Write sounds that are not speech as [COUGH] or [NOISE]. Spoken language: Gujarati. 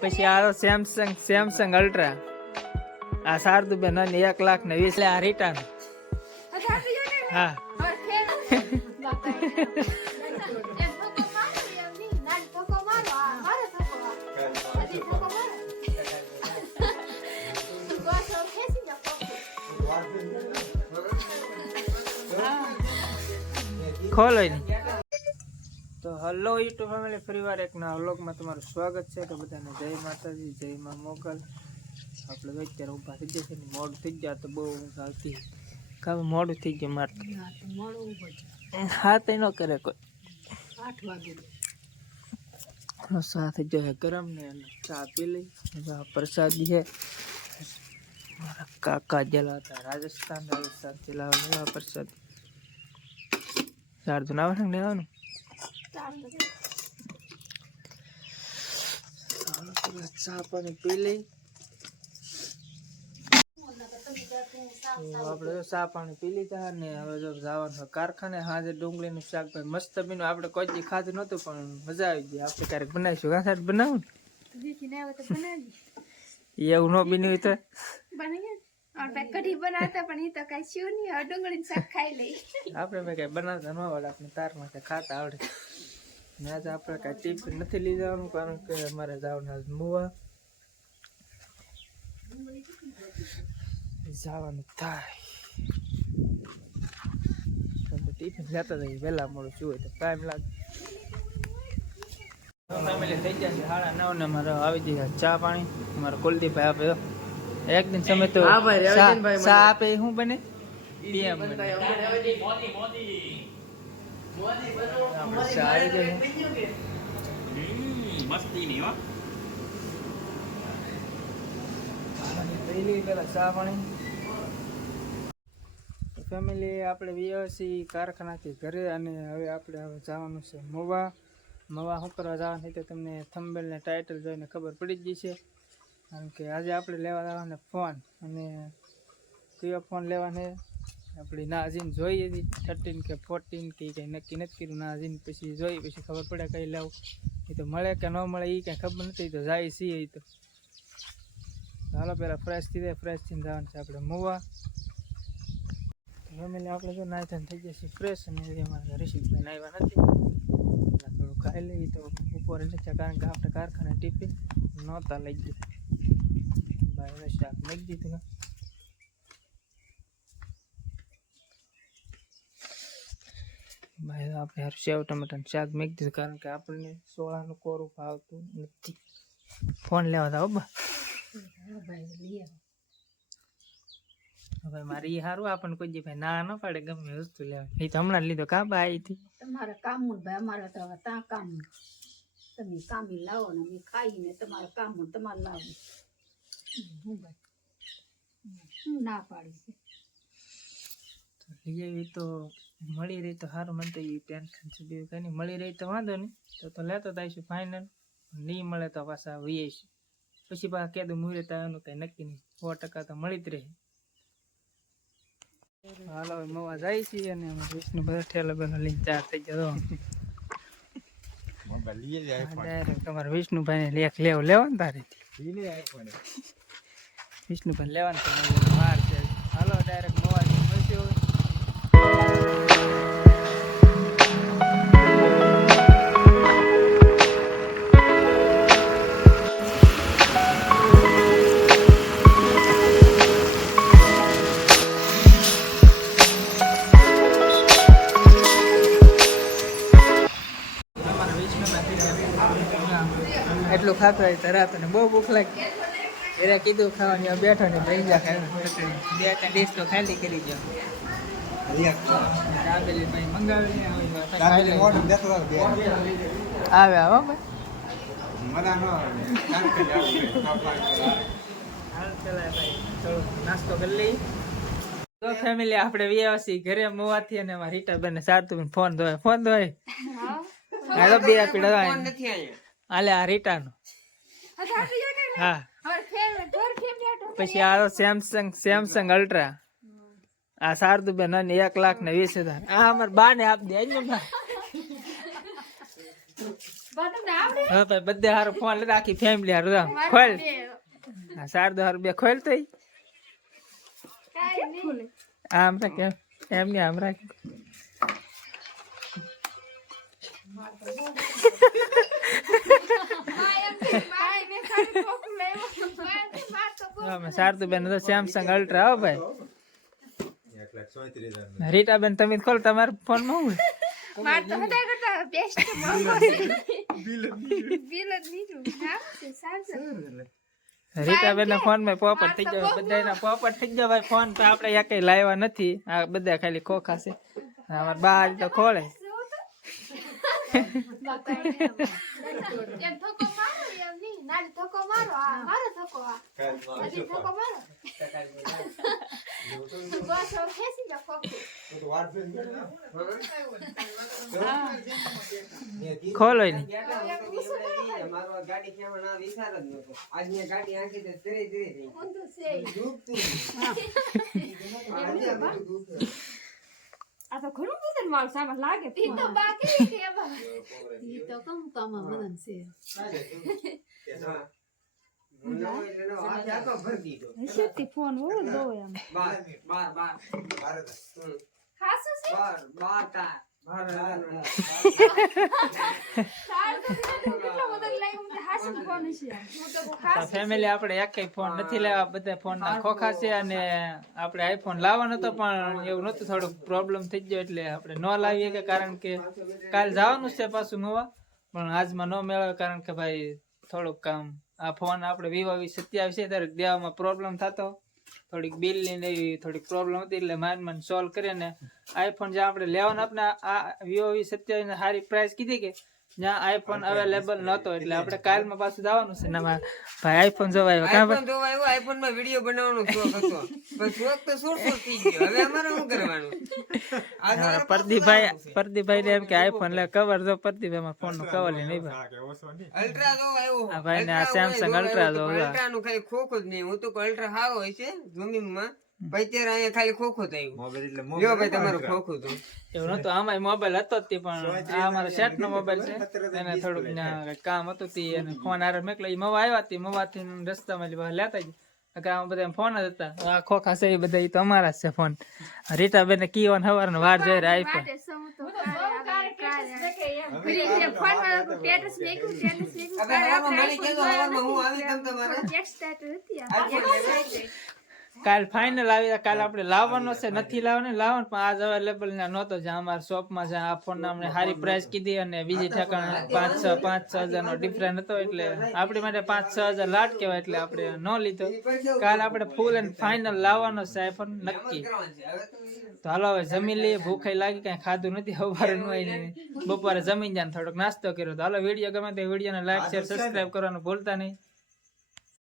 પછી આ સેમસંગ સેમસંગ અલ્ટ્રા આ શારદુબેન અને એક લાખ ને વીસ લે આ રિટર્ન હા ખોલો ય નહીં તો હલો યુટ્યુબ ફેમિલી ફરીવાર એક ના વ્લોગમાં તમારું સ્વાગત છે. તો બધાને જય માતાજી જય માં મોગલ. આપણે તો અત્યારે ઊભા થઈ જશે ને મોડું થઈ ગયા તો બહુ ઊંઘ આવતી કામ મોડું થઈ ગયું મારે. હા તો ન કરે કોઈ. ચા થઈ જાય ગરમ ને અને ચા પી લઈ. હવે આ પ્રસાદી છે મારા કાકા જલાતા રાજસ્થાન રાજસ્થાન ચલાવવા પ્રસાદ. ચાર તો ના આવે ને આવવાનું? ચાલો પેલા ચા પાણી પી લીધા ને જવાનું કારખાને હાજે ડુંગળીનું શાક ભાઈ મસ્ત બીનું આપણે કોઈ દી ખાધું નહોતું પણ મજા આવી ગઈ આપણે ક્યારેક બનાવીશું કાં સાહેબ બનાવું એવું ન બીનું તો ડુંગળી આપણે કઈ બનાવતા ન આપણે તાર માટે ખાતા આવડે. ને આજે આપણે કાંઈ ટિફિન નથી લઈ જવાનું કારણ કે અમારે જવાનું આજ મુવા. જવાનું થાય. ટિફિન લેતા જઈએ વહેલા મોડું શું હોય તો ટાઈમ લાગે. ફેમિલી થઈ ગયા છે સાડા નવ ને મારે આવી ગયા ચા પાણી. અમારા કુલદીપભાઈ આપે. એક દિન સમય તો ચા આપે શું બને? ચા પાણી. ફેમિલી આપણે વ્યવસી કારખાનાથી ઘરે અને હવે આપણે હવે જવાનું છે મવા. મવા શું કરવા જવાનું તો તમને થંબેલ ને ટાઇટલ જોઈને ખબર પડી જ છે. કારણ કે આજે આપણે લેવા જવાના ફોન અને કયો ફોન લેવાનો આપણી નાજીન જોઈએ હતી થર્ટીન કે ફોર્ટીન કે કંઈ નક્કી નથી કર્યું નાજીન પછી જોઈ પછી ખબર પડે કઈ લેવું. એ તો મળે કે ન મળે એ કાંઈ ખબર નથી તો જાય છીએ એ તો. હાલો પહેલાં ફ્રેશ થઈ જાય ફ્રેશ થઈને જવાનું છે આપણે મૂવા. ફેમિલી આપણે જો નાયથાન થઈ જશે ફ્રેશ અને એ અમારા ઋષિકભાઈ આવ્યા નથી. એટલે થોડું ખાઈ લઈએ તો બપોરે નથી કારણ કે આપણે કારખાને ટિફિન નહોતા લઈ ગયા. ભાઈ શાક મૂકી દીધું ભાઈ આપણે હારું સેવ ટમેટાનું શાક મૂકી દીધું. કારણ કે આપણને સોળાનું કોરું ભાવતું નથી. ફોન લેવા હતા બા. હવે મારે એ સારું આપણને કોઈ ભાઈ ના ન પાડે ગમે વસ્તુ લેવા. એ તો હમણાં લીધો. કા બા આવી હતી? તમારા કામ ભાઈ અમારા તો હવે ત્યાં કામ તમે કામી લાવો ને અમે ખાઈને તમારા કામ તમારે લાવો હું ભાઈ? શું ના પાડી છે. લઈ આવી તો મળી રહી તો સારું મને તો એ ટેન્શન છે બીજું કંઈ નહીં મળી રહી તો વાંધો નહીં તો તો લેતો આવીશું ફાઇનલ નહીં મળે તો પાછા વહી આવીશું. પછી પાછા કીધું મુહૂર્ત આવવાનું કંઈ નક્કી નહીં. સો ટકા તો મળી જ રહે. હાલો મવા જાય છે અને વિષ્ણુ બધા ઠેલા બધા લઈને ચાર થઈ ગયો. તમારે તમારે વિષ્ણુભાઈને લેખ લેવો લેવો ને તારે? વિષ્ણુભાઈ લેવાનું વાર છે. હાલો ડાયરેક્ટ મવા વિષ્ણુભાઈ ખાતો હોય તો રાત બહુ ભૂખ લાગી. એને કીધું ખાવાની બેઠો ને ભાઈ જા ખાય બે ત્રણ ડીશ તો ખાલી કરી ગયો આવી. આવે નાસ્તો કરી લઈ તો ફેમિલી આપણે વ્યવસી ઘરે મોવાથી અને અમારા રીટા બેન સાતું ફોન ધોય ફોન ધોય હાલો બે પીડા હાલે આ રીટાનો. હા પછી આ સેમસંગ સેમસંગ અલ્ટ્રા આ શારદુબેન અને એક લાખ ને વીસ હજાર. આ અમારે બા ને આપ દે અહીંયા બા. હા ભાઈ બધે હારો ફોન લેતા આખી ફેમિલી હારું રામ. ખોલ. હા શારદો હારું બે ખોલ તો આમ રાખ એમ એમ ને આમ રાખ. [LAUGHS] અમે શારદુ બેન તો સેમસંગ અલ્ટ્રા હો ભાઈ. એક લાખ ચોત્રીસ હજાર રીટા બેન તમે ખોલ તમારા ફોનમાં હું માર તો બધા કરતા બેસ્ટ મોંઘો છે બિલ જ નીચું. હા તે સારું. રીટા બેન ના ફોનમાં પોપટ થઈ ગયો બધા પોપટ થઈ ગયો ભાઈ ફોન તો આપણે કઈ લાવ્યા નથી. આ બધા ખાલી ખોખા છે. બહાર તો ખોળે એમ ગાડી મારો એમ નહીં નાની ધક્કો મારો આ મારો ધક્કો આ હજી ધીરે મારો આ તો ઘણું બધું મારું સામાન લાગે ઈ તો બાકી એમાં ઈ તો કમ કામમાં મદન છે ફોન ફેમિલી આપણે એક ફોન નથી લેવા બધા ફોન ના ખોખા છે અને આપણે આઈફોન લાવવાનો હતો પણ એવું નતું થોડુંક પ્રોબ્લેમ થઈ ગયો એટલે આપણે ન લાવીએ કે કારણ કે કાલ જવાનું છે પાછું મવા પણ આજમાં ન મેળવે કારણ કે ભાઈ થોડુંક કામ. આ ફોન આપણે વિવો વી સત્યાવીસ છે ત્યારે દેવામાં પ્રોબ્લેમ થતો. થોડીક બિલ ને એવી થોડીક પ્રોબ્લેમ હતી એટલે માંડ માંડ સોલ્વ કરીને આઈફોન જે આપણે લેવાનું આપણે આ વિવો વી સત્યાવીસ સારી પ્રાઇસ કીધી કે જ્યાં આઈફોન અવેલેબલ નહોતો એટલે આપણે કાલમાં પાછું જવાનું છે. ને ભાઈ આઈફોન જોવા આવ્યો. કાં આઈફોન જોવા આવ્યો આઈફોનમાં વીડિયો બનાવવાનો શોખ હતો. પણ શોખ તો સુર સુર થઈ ગયો. હવે અમારે શું કરવાનું? પરદીપભાઈ પ્રદીપભાઈ ને એમ કે આઈફોન લે કવર જો માં ફોનનું કવર લે નહીં ભાઈ. અલ્ટ્રા જો આવ્યો. આ ભાઈને આ સેમસંગ અલ્ટ્રા તો અલ્ટ્રા નું ખાલી ખોખો જ નહીં. હું તો અલ્ટ્રા સારો હોય છે ઝૂમિંગમાં પછી ત્યારે અહીંયા ખાલી ખોખું થયું ભાઈ તમારું ખોખું હતું એવું નતું આમાં મોબાઈલ હતો જ તે પણ આ નો મોબાઈલ છે. એને થોડુંક કામ હતું તે અને ફોન આરે મેકલો. એ મવા આવ્યા હતી મવાથી રસ્તામાં લેતા જ આમાં બધા ફોન જ હતા. આ ખોખા છે એ બધા એ તો અમારા જ છે ફોન રીટાબેન ને કીઓન હવાર વાર જોઈ રહ્યા આઈફોન તો કાલે જે તો ફાઇનલ આવી. કાલ આપણે લાવવાનો છે નથી લાવવાનો લાવવાનો પણ આજ અવેલેબલ ના નહોતો જ્યાં અમારા શોપમાં જ્યાં આ ફોન અમને સારી પ્રાઇસ કીધી અને બીજી ઠેકાણે પાંચ છ પાંચ છ હજાર નો ડિફરન્ટ હતો એટલે આપણી માટે પાંચ છ હજાર લાટ કહેવાય એટલે આપણે ન લીધો કાલ આપણે ફૂલ એન્ડ ફાઇનલ લાવવાનો છે આઈફોન નક્કી તો તો હાલો હવે જમી લઈએ ભૂખાઈ લાગી કઈ ખાધું નથી સવારે બપોરે જમીન જાય થોડોક નાસ્તો કર્યો તો હાલો વીડિયો ગમે તો વિડીયોને લાઈક શેર સબસ્ક્રાઇબ કરવાનું ભૂલતા નહીં